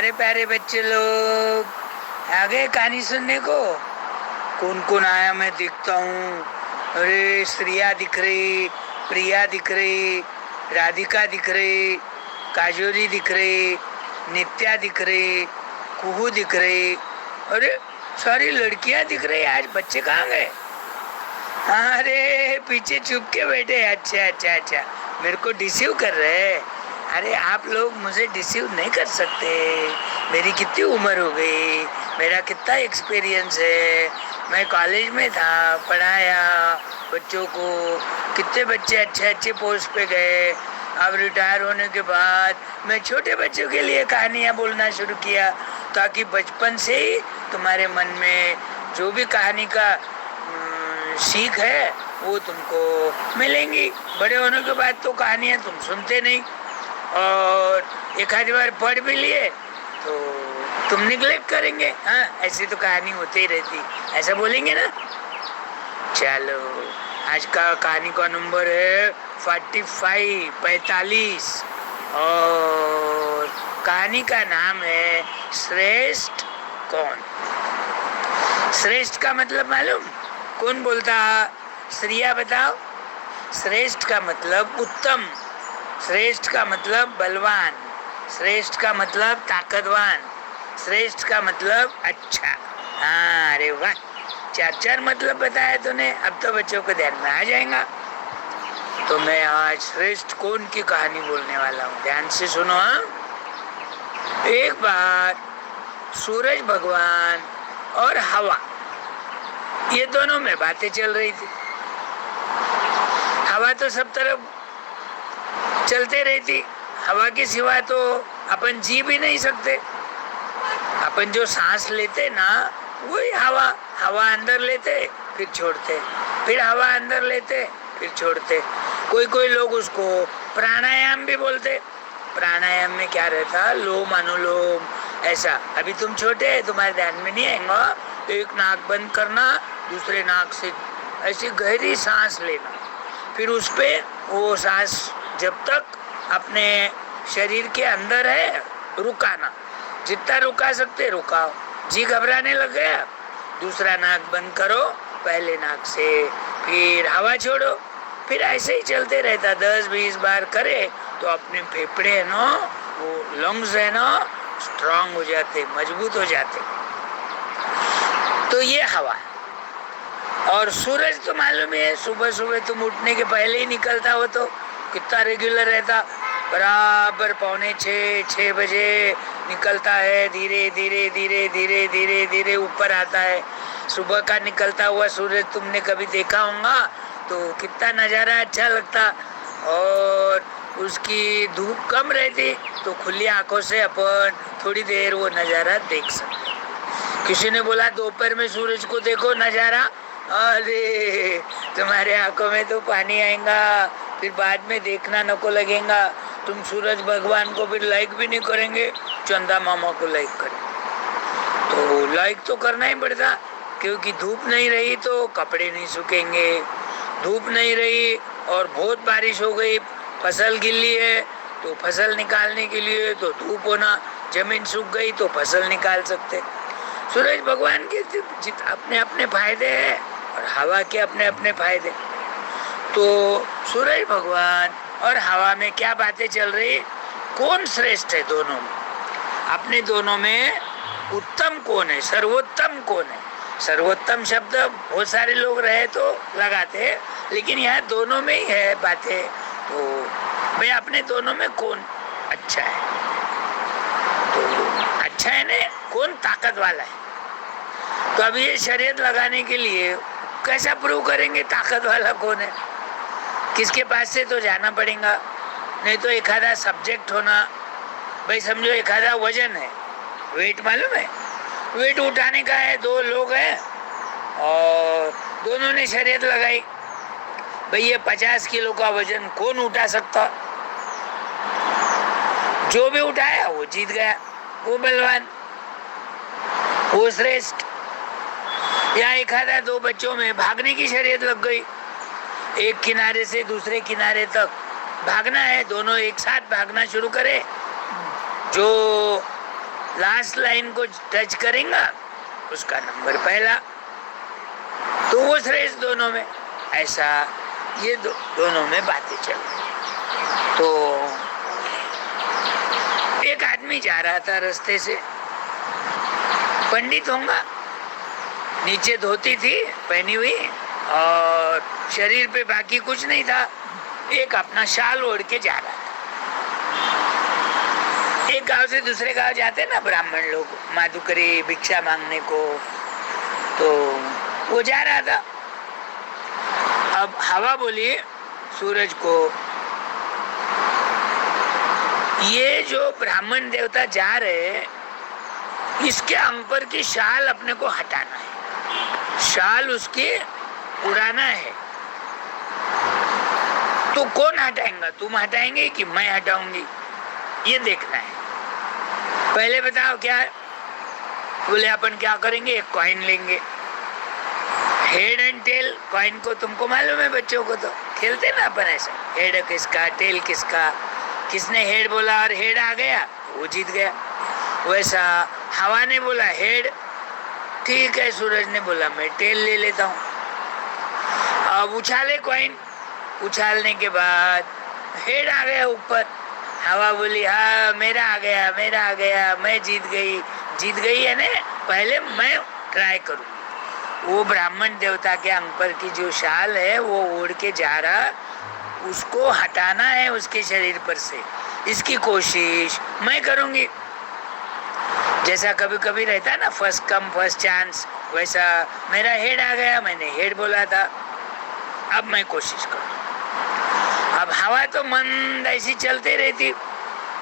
प्यारे प्यारे बच्चे लोग आ गए कहानी सुनने को। कौन कौन आया मैं देखता हूँ। अरे श्रिया दिख रही, प्रिया दिख रही, राधिका दिख रही, काजोरी दिख रही, नित्या दिख रही, कुहू दिख रही। अरे सारी लड़कियां दिख रही। आज बच्चे कहाँ गए? अरे पीछे छुप के बैठे। अच्छा अच्छा अच्छा, मेरे को डिसीव कर रहे हैं। अरे आप लोग मुझे डिसीव नहीं कर सकते। मेरी कितनी उम्र हो गई, मेरा कितना एक्सपीरियंस है। मैं कॉलेज में था, पढ़ाया बच्चों को। कितने बच्चे अच्छे अच्छे पोस्ट पे गए। अब रिटायर होने के बाद मैं छोटे बच्चों के लिए कहानियाँ बोलना शुरू किया, ताकि बचपन से ही तुम्हारे मन में जो भी कहानी का सीख है वो तुमको मिलेंगी। बड़े होने के बाद तो कहानियाँ तुम सुनते नहीं, और एक आधी बार पढ़ भी लिए तो तुम निगलेक्ट करेंगे। हाँ, ऐसी तो कहानी होती ही रहती, ऐसा बोलेंगे ना। चलो, आज का कहानी का नंबर है 45 और कहानी का नाम है श्रेष्ठ कौन। श्रेष्ठ का मतलब मालूम? कौन बोलता? श्रिया बताओ। श्रेष्ठ का मतलब उत्तम, श्रेष्ठ का मतलब बलवान, श्रेष्ठ का मतलब ताकतवान, श्रेष्ठ का मतलब अच्छा। हाँ, अरे वाह, चार मतलब बताया तूने। अब तो बच्चों को ध्यान में आ जाएगा। तो मैं आज श्रेष्ठ कौन की कहानी बोलने वाला हूँ, ध्यान से सुनो। हाँ, एक बार सूरज भगवान और हवा, ये दोनों में बातें चल रही थी। हवा तो सब तरफ चलते रहती, हवा के सिवा तो अपन जी भी नहीं सकते। अपन जो सांस लेते ना, वही हवा। हवा अंदर लेते फिर छोड़ते, फिर हवा अंदर लेते फिर छोड़ते। कोई कोई लोग उसको प्राणायाम भी बोलते। प्राणायाम में क्या रहता? लोम अनुलोम, ऐसा। अभी तुम छोटे हैं, तुम्हारे ध्यान में नहीं आएगा। एक नाक बंद करना, दूसरे नाक से ऐसी गहरी सांस लेना, फिर उस पे वो सांस जब तक अपने शरीर के अंदर है रुकाना। जितना रुका सकते रुकाओ। जी घबराने लग गया, दूसरा नाक बंद करो, पहले नाक से, फिर हवा छोड़ो। फिर ऐसे ही चलते रहता। 10-20 बार करे तो अपने फेफड़े है ना, वो लंग्स है ना, स्ट्रांग हो जाते, मजबूत हो जाते। तो ये हवा। और सूरज तो मालूम है, सुबह सुबह तुम उठने के पहले ही निकलता हो तो कितना रेगुलर रहता। बराबर 5:45-6 बजे निकलता है, धीरे धीरे धीरे धीरे धीरे धीरे ऊपर आता है। सुबह का निकलता हुआ सूरज तुमने कभी देखा होगा तो कितना नज़ारा अच्छा लगता। और उसकी धूप कम रहती तो खुली आंखों से अपन थोड़ी देर वो नज़ारा देख सकते। किसी ने बोला दोपहर में सूरज को देखो नज़ारा, अरे तुम्हारे आंखों में तो पानी आएगा, फिर बाद में देखना नको लगेगा। तुम सूरज भगवान को फिर लाइक भी नहीं करेंगे, चंदा मामा को लाइक करें। तो लाइक तो करना ही पड़ता, क्योंकि धूप नहीं रही तो कपड़े नहीं सूखेंगे। धूप नहीं रही और बहुत बारिश हो गई, फसल गिल्ली है, तो फसल निकालने के लिए तो धूप होना। जमीन सूख गई तो फसल निकाल सकते। सूरज भगवान के अपने अपने फायदे हैं और हवा के अपने अपने फायदे। तो सूरज भगवान और हवा में क्या बातें चल रही? कौन श्रेष्ठ है दोनों में? अपने दोनों में उत्तम कौन है, सर्वोत्तम कौन है? सर्वोत्तम शब्द बहुत सारे लोग रहे तो लगाते हैं, लेकिन यहाँ दोनों में ही है बातें। तो भाई अपने दोनों में कौन अच्छा है? तो अच्छा है ना, कौन ताकत वाला है? तो अभी ये शर्यत लगाने के लिए कैसा प्रूव करेंगे ताकत वाला कौन है? किसके पास से तो जाना पड़ेगा। नहीं तो एक आधा सब्जेक्ट होना। भाई समझो एक आधा वजन है, वेट मालूम है, वेट उठाने का है। 2 लोग हैं और दोनों ने शर्यत लगाई, भाई ये 50 किलो का वजन कौन उठा सकता? जो भी उठाया वो जीत गया, वो बलवान, वो श्रेष्ठ। या एक आधा 2 बच्चों में भागने की शर्यत लग गई। एक किनारे से दूसरे किनारे तक भागना है, दोनों एक साथ भागना शुरू करे। जो लास्ट लाइन को टच करेगा उसका नंबर पहला, तो वो श्रेष्ठ दोनों में। ऐसा ये दोनों में बातें चल रही। तो एक आदमी जा रहा था रास्ते से, पंडित होगा, नीचे धोती थी पहनी हुई और शरीर पे बाकी कुछ नहीं था, एक अपना शाल ओढ़ के जा रहा था। एक गांव से दूसरे गांव जाते ना ब्राह्मण लोग माधुकरी भिक्षा मांगने को, तो वो जा रहा था। अब हवा बोली सूरज को, ये जो ब्राह्मण देवता जा रहे, इसके अंग पर की शाल अपने को हटाना है, शाल उसकी उड़ाना है। तो कौन हटाएगा, तुम हटाएंगे कि मैं हटाऊंगी, ये देखना है। पहले बताओ क्या है। बोले अपन क्या करेंगे, एक कॉइन लेंगे, हेड एंड टेल कॉइन को तुमको मालूम है, बच्चों को तो खेलते ना अपन ऐसा, हेड किसका टेल किसका, किसने हेड बोला और हेड आ गया वो जीत गया। वैसा हवा ने बोला हेड, ठीक है, सूरज ने बोला मैं टेल ले लेता हूँ। अब उछाले कॉइन, उछालने के बाद हेड आ गया ऊपर। हवा बोली हाँ मेरा आ गया, मेरा आ गया, मैं जीत गई है ना, पहले मैं ट्राई करूँगी। वो ब्राह्मण देवता के अंग पर की जो शाल है वो उड़ के जा रहा, उसको हटाना है उसके शरीर पर से, इसकी कोशिश मैं करूँगी। जैसा कभी कभी रहता है ना फर्स्ट कम फर्स्ट चांस, वैसा मेरा हेड आ गया, मैंने हेड बोला था, अब मैं कोशिश करूँ। अब हवा तो मंद ऐसी चलते रहती,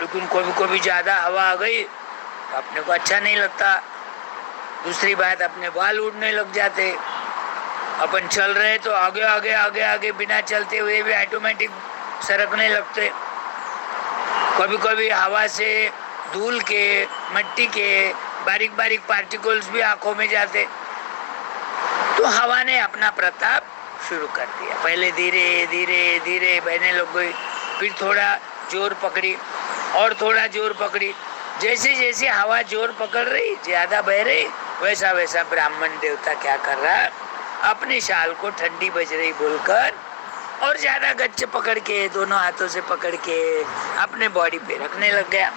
लेकिन कभी कभी ज्यादा हवा आ गई अपने को अच्छा नहीं लगता। दूसरी बात, अपने बाल उड़ने लग जाते, अपन चल रहे तो आगे आगे आगे आगे बिना चलते हुए भी ऑटोमेटिक सरकने लगते। कभी कभी हवा से धूल के मिट्टी के बारीक बारीक पार्टिकल्स भी आंखों में जाते। तो हवा ने अपना प्रताप शुरू कर दिया, पहले धीरे धीरे धीरे बहने लग गई, फिर थोड़ा जोर पकड़ी और थोड़ा जोर पकड़ी। जैसे जैसे हवा जोर पकड़ रही, ज्यादा बह रही, वैसा वैसा ब्राह्मण देवता क्या कर रहा, अपनी शाल को ठंडी बज रही बोलकर और ज्यादा गच्च पकड़ के, दोनों हाथों से पकड़ के अपने बॉडी पे रखने लग गया।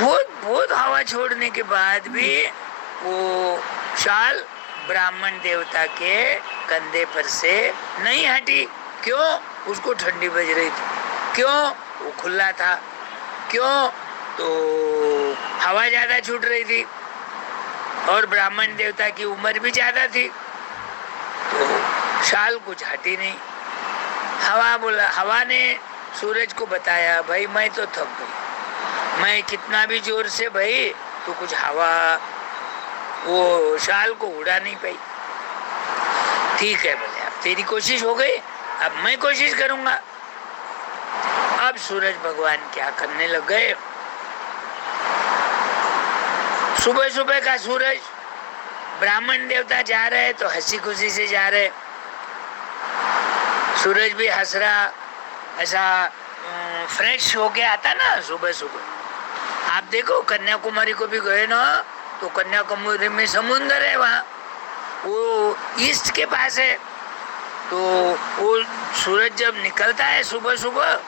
बहुत बहुत हवा छोड़ने के बाद भी वो शाल ब्राह्मण देवता के कंधे पर से नहीं हटी। क्यों? उसको ठंडी बज रही थी। क्यों? वो खुला था। क्यों? तो हवा ज्यादा छूट रही थी और ब्राह्मण देवता की उम्र भी ज्यादा थी, तो शाल कुछ हटी नहीं। हवा ने सूरज को बताया, भाई मैं तो थक गई, मैं कितना भी जोर से भाई तो कुछ हवा वो शाल को उड़ा नहीं पाई। ठीक है बोले, अब तेरी कोशिश हो गई, अब मैं कोशिश करूंगा। अब सूरज भगवान क्या करने लग गए, सुबह सुबह का सूरज, ब्राह्मण देवता जा रहे तो हंसी खुशी से जा रहे, सूरज भी हंस रहा, ऐसा फ्रेश होके आता ना सुबह सुबह। आप देखो कन्याकुमारी को भी गए ना, तो कन्याकुमारी में समुद्र है, वहाँ वो ईस्ट के पास है, तो वो सूरज जब निकलता है सुबह सुबह,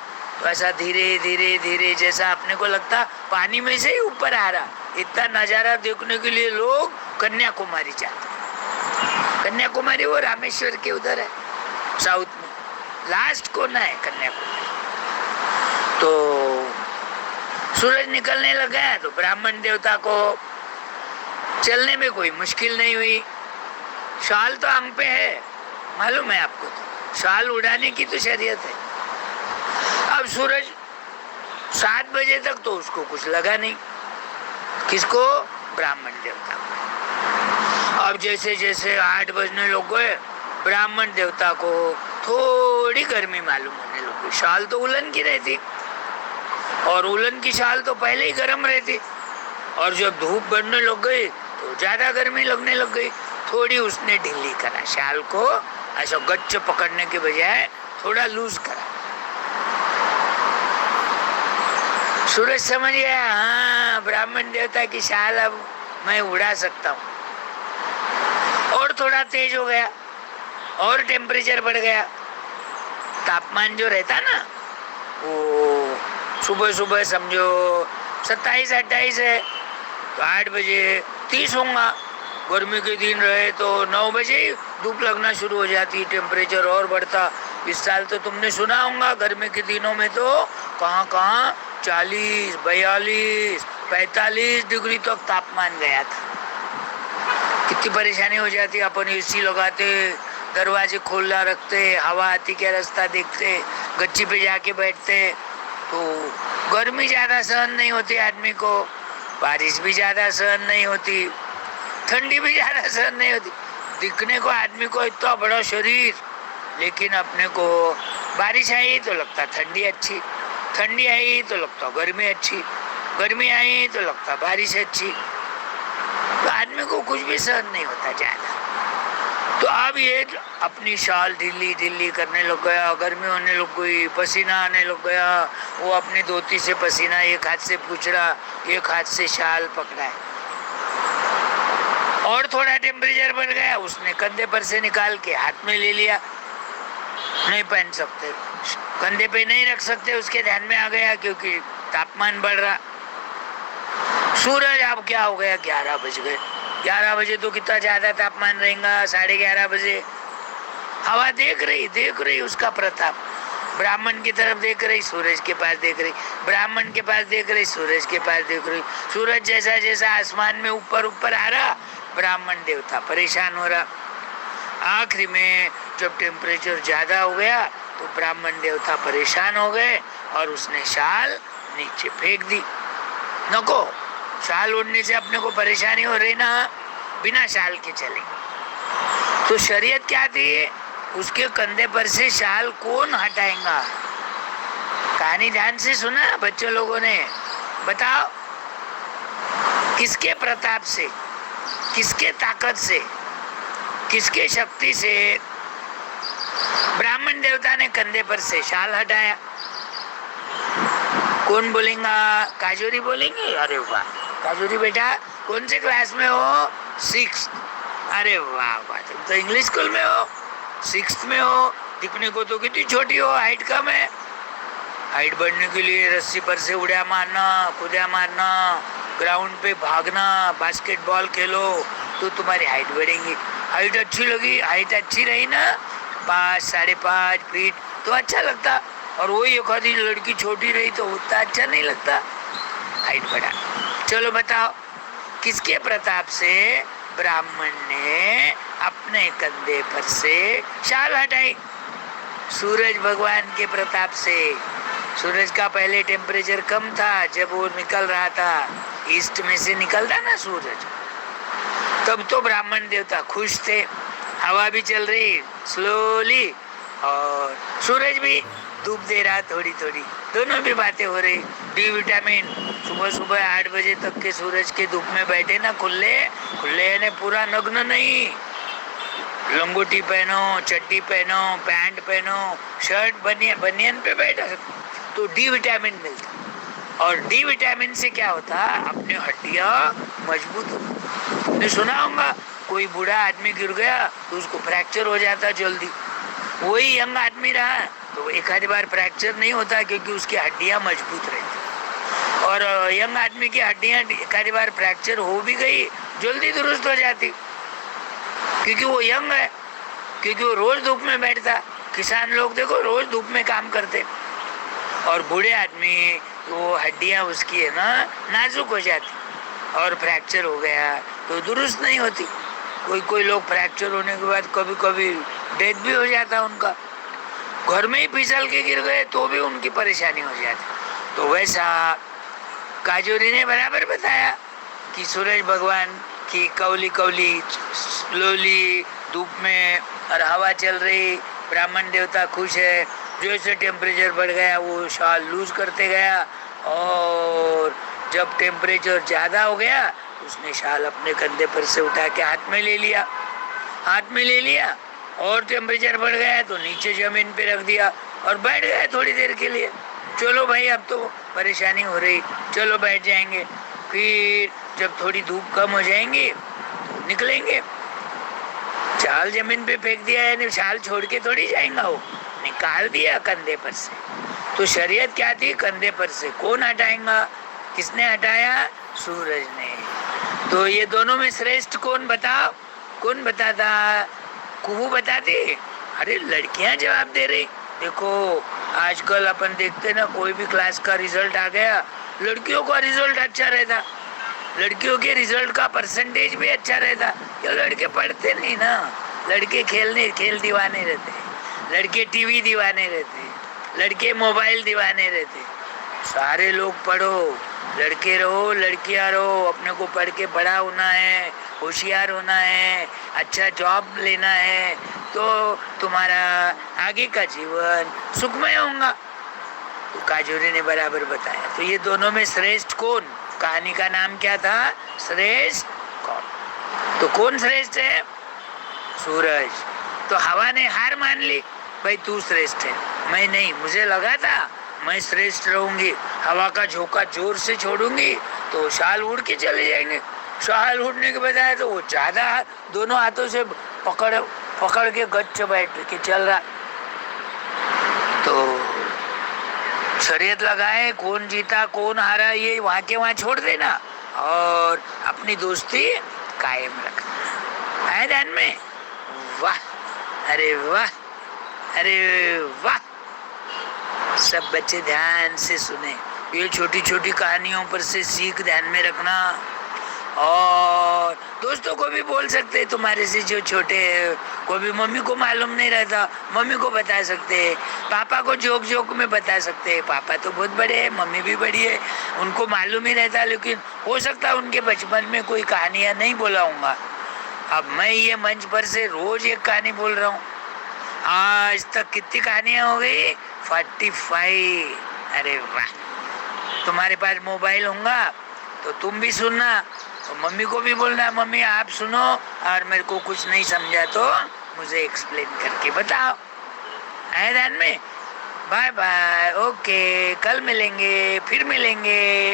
वैसा धीरे धीरे धीरे जैसा अपने को लगता पानी में से ही ऊपर आ रहा। इतना नजारा देखने के लिए लोग कन्याकुमारी जाते हैं। कन्याकुमारी वो रामेश्वर के उधर है, साउथ में, लास्ट कोना है कन्याकुमारी। तो सूरज निकलने लग गया तो ब्राह्मण देवता को चलने में कोई मुश्किल नहीं हुई। शाल तो अंग पे है, मालूम है आपको, तो शाल उड़ाने की तो शरीयत है। अब सूरज 7 बजे तक तो उसको कुछ लगा नहीं, किसको? ब्राह्मण देवता को। अब जैसे जैसे 8 बजने लग गए, ब्राह्मण देवता को थोड़ी गर्मी मालूम होने लगी। शाल तो उलन की रहती और उलन की शाल तो पहले ही गर्म रहती, और जब धूप बढ़ने लग गई तो ज्यादा गर्मी लगने लग गई। थोड़ी उसने ढीली करा शाल को, ऐसा गच्च पकड़ने के बजाय थोड़ा लूज करा। सूरज समझ गया, हाँ ब्राह्मण देवता की शाल अब मैं उड़ा सकता हूँ। और थोड़ा तेज हो गया और टेम्परेचर बढ़ गया। तापमान जो रहता ना वो सुबह सुबह समझो 27-28 है तो 8 बजे 30 होगा। गर्मी के दिन रहे तो 9 बजे ही धूप लगना शुरू हो जाती, टेम्परेचर और बढ़ता। इस साल तो तुमने सुना होगा गर्मी के दिनों में तो कहाँ कहाँ 40, 42, 45 डिग्री तक तापमान गया था। कितनी परेशानी हो जाती। अपन एसी लगाते, दरवाजे खोला रखते, हवा आती क्या रास्ता देखते, गच्ची पे जाके बैठते तो गर्मी ज्यादा सहन नहीं होती आदमी को, बारिश भी ज्यादा सहन नहीं होती, ठंडी भी ज्यादा सहन नहीं होती। दिखने को आदमी को इतना बड़ा शरीर, लेकिन अपने को बारिश आई तो लगता ठंडी अच्छी, ठंडी आई तो लगता गर्मी अच्छी, गर्मी आई तो लगता बारिश अच्छी। तो आदमी को कुछ भी सहन नहीं होता ज्यादा। तो अब ये अपनी शाल ढीली ढीली करने लग गया, गर्मी होने लग गई, पसीना आने लग गया। वो अपनी धोती से पसीना एक हाथ से पूछ रहा, एक हाथ से शाल पकड़ा है। और थोड़ा टेम्परेचर बढ़ गया, उसने कंधे पर से निकाल के हाथ में ले लिया। नहीं पहन सकते, कंधे पे नहीं रख सकते, उसके ध्यान में आ गया क्योंकि तापमान बढ़ रहा। सूरज अब क्या हो गया, 11 बज गए। 11 बजे तो कितना ज्यादा तापमान रहेगा, 11:30 बजे। हवा देख रही उसका प्रताप, ब्राह्मण की तरफ देख रही, सूरज के पास देख रही, ब्राह्मण के पास देख रही, सूरज के पास देख रही। सूरज जैसा जैसा आसमान में ऊपर ऊपर आ रहा, ब्राह्मण देवता परेशान हो रहा। आखिरी में जब टेम्परेचर ज्यादा हो गया तो ब्राह्मण देवता परेशान हो गए और उसने शाल नीचे फेंक दी। नको, शाल ओढ़ने से अपने को परेशानी हो रही ना, बिना शाल के चले। तो शरीयत क्या थी, उसके कंधे पर से शाल कौन हटाएगा। कहानी ध्यान से सुना बच्चों लोगों ने, बताओ किसके प्रताप से, किसके ताकत से, किसके शक्ति से ब्राह्मण देवता ने कंधे पर से शाल हटाया। कौन बोलेगा, काजोरी बोलेंगे। अरे वाह काजोरी बेटा कौन से क्लास में हो, 6th। अरे वाह वाह, तुम तो इंग्लिश स्कूल में हो, 6th में हो। दिखने को तो कितनी छोटी हो, हाइट कम है। हाइट बढ़ने के लिए रस्सी पर से उड़ा मारना, कूदा मारना, ग्राउंड पे भागना, बास्केटबॉल खेलो तो तुम्हारी हाइट बढ़ेगी। हाइट अच्छी लगी, हाइट अच्छी रही ना 5, 5.5 फीट तो अच्छा लगता, और वही एक आधी लड़की छोटी रही तो उतना अच्छा नहीं लगता, हाइट बढ़ा। चलो बताओ किसके प्रताप से ब्राह्मण ने अपने कंधे पर से शाल हटाई। सूरज भगवान के प्रताप से। सूरज का पहले टेम्परेचर कम था, जब वो निकल रहा था, ईस्ट में से निकलता ना सूरज, तब तो ब्राह्मण देवता खुश थे। हवा भी चल रही स्लोली और सूरज भी धूप दे रहा थोड़ी थोड़ी, दोनों भी बातें हो रही। डी विटामिन, सुबह सुबह 8 बजे तक के सूरज के धूप में बैठे ना, खुले खुले यानी पूरा नग्न नहीं, लंगोटी पहनो, चड्डी पहनो, पैंट पहनो, शर्ट बनियन पे बैठा तो डी विटामिन मिलता। और डी विटामिन से क्या होता, अपने हड्डियां मजबूत होती। तुमने सुना होगा कोई बूढ़ा आदमी गिर गया तो उसको फ्रैक्चर हो जाता जल्दी, वही यंग आदमी रहा तो एक आधी बार फ्रैक्चर नहीं होता क्योंकि उसकी हड्डियां मजबूत रहती। और यंग आदमी की हड्डियां एक आधी बार फ्रैक्चर हो भी गई जल्दी दुरुस्त हो जाती, क्योंकि वो यंग है, क्योंकि वो रोज धूप में बैठता। किसान लोग देखो रोज धूप में काम करते, और बूढ़े आदमी वो हड्डियां उसकी है ना नाजुक हो जाती, और फ्रैक्चर हो गया तो दुरुस्त नहीं होती। कोई लोग फ्रैक्चर होने के बाद कभी कभी डेथ भी हो जाता उनका, घर में ही फिसल के गिर गए तो भी उनकी परेशानी हो जाती। तो वैसा काजोरी ने बराबर बताया कि सूरज भगवान की कौली कौली स्लोली धूप में और हवा चल रही, ब्राह्मण देवता खुश है। जैसे टेम्परेचर बढ़ गया वो शाल लूज करते गया, और जब टेम्परेचर ज़्यादा हो गया उसने शाल अपने कंधे पर से उठा के हाथ में ले लिया, और टेम्परेचर बढ़ गया तो नीचे जमीन पे रख दिया और बैठ गया थोड़ी देर के लिए। चलो भाई अब तो परेशानी हो रही, चलो बैठ जाएंगे, फिर जब थोड़ी धूप कम हो जाएंगी तो निकलेंगे। शाल जमीन पे फेंक दिया है, शाल छोड़ के थोड़ी जाएगा, वो निकाल दिया कंधे पर से। तो शरीयत क्या थी? कंधे पर से। कौन हटाएगा? किसने हटाया? सूरज ने। तो ये दोनों में श्रेष्ठ कौन बताओ? कौन बताता? कुहू बताती? अरे लड़कियां जवाब दे रही। देखो आजकल अपन देखते ना, कोई भी क्लास का रिजल्ट आ गया, लड़कियों का रिजल्ट अच्छा रहता, लड़कियों के रिजल्ट का परसेंटेज भी अच्छा रहता। ये लड़के पढ़ते नहीं ना, लड़के खेल दीवाने रहते, लड़के टीवी दीवाने रहते, लड़के मोबाइल दीवाने रहते। सारे लोग पढ़ो, लड़के रहो लड़कियां रहो, अपने को पढ़ के बड़ा होना है, होशियार होना है, अच्छा जॉब लेना है, तो तुम्हारा आगे का जीवन सुखमय होगा। तो काजोरी ने बराबर बताया। तो ये दोनों में श्रेष्ठ कौन? कहानी का नाम क्या था? श्रेष्ठ कौन? तो कौन श्रेष्ठ है? सूरज। तो हवा ने हार मान ली, भाई तू श्रेष्ठ है, मैं नहीं। मुझे लगा था मैं श्रेष्ठ रहूंगी, हवा का झोंका जोर से छोड़ूंगी तो शाल उड़ के चले जाएंगे। शाल उड़ने के बजाय तो वो ज्यादा दोनों हाथों से पकड़ के गच्छ बैठ के चल रहा। तो शरीयत लगाए, कौन जीता कौन हारा ये वहां के वहां छोड़ देना और अपनी दोस्ती कायम रखना है ध्यान में। वाह, अरे वाह, अरे वाह। सब बच्चे ध्यान से सुने, ये छोटी छोटी कहानियों पर से सीख ध्यान में रखना। और दोस्तों को भी बोल सकते, तुम्हारे से जो छोटे है, कोई भी मम्मी को मालूम नहीं रहता, मम्मी को बता सकते, पापा को जोक जोक में बता सकते। पापा तो बहुत बड़े हैं, मम्मी भी बड़ी है, उनको मालूम ही रहता, लेकिन हो सकता है उनके बचपन में कोई कहानियां नहीं बोलाऊंगा। अब मैं ये मंच पर से रोज एक कहानी बोल रहा हूँ। आज तक कितनी कहानियां हो गई? 45। अरे वाह। तुम्हारे पास मोबाइल होगा तो तुम भी सुनना, तो मम्मी को भी बोलना, मम्मी आप सुनो और मेरे को कुछ नहीं समझा तो मुझे एक्सप्लेन करके बताओ। है ध्यान में? बाय बाय, ओके, कल मिलेंगे, फिर मिलेंगे।